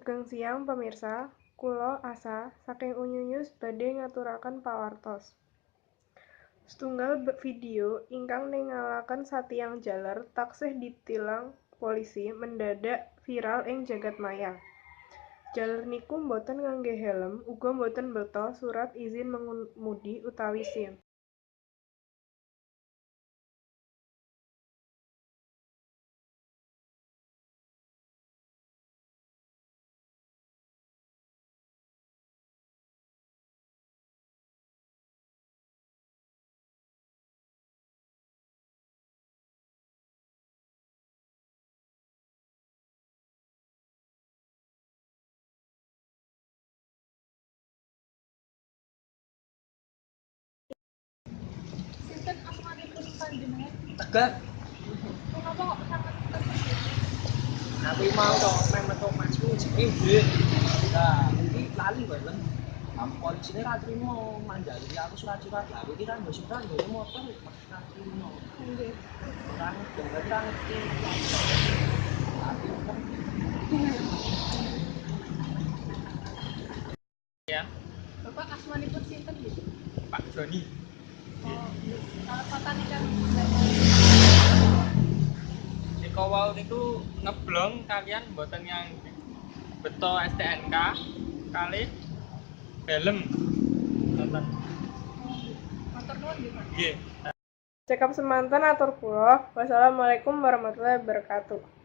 Sugeng siang pemirsa, kula Asa saking Unyunyus badhe ngaturaken pawartos. Setunggal video ingkang ningalaken satiyang jaler taksih ditilang polisi mendadak viral ing jagat maya. Jaler niku mboten ngangge helm, uga mboten mbeta surat izin mengemudi utawi SIM. Sinten asmanipun panjenengan? Tegar. Menapa kok sangat terkejut? Aku mau kok main metu masku jenenge nggih. Nah, iki lali bareng. Aku polisine ra trimo mandali aku surat-surat. Lah iki kan wis surat nggo motor ra trimo. Nggih. Ora ngerti, ora ngerti. Ya, Bapak asmanipun sinten nggih? Pak Joni. Oh, nggih. Patanikah Nika wau niku ngeblong kalian mboten yang beto STNK kali helm. Nonton. matur nuwun nggih, Pak. Nggih. Cekap semanten atur kula. Wassalamualaikum warahmatullahi wabarakatuh.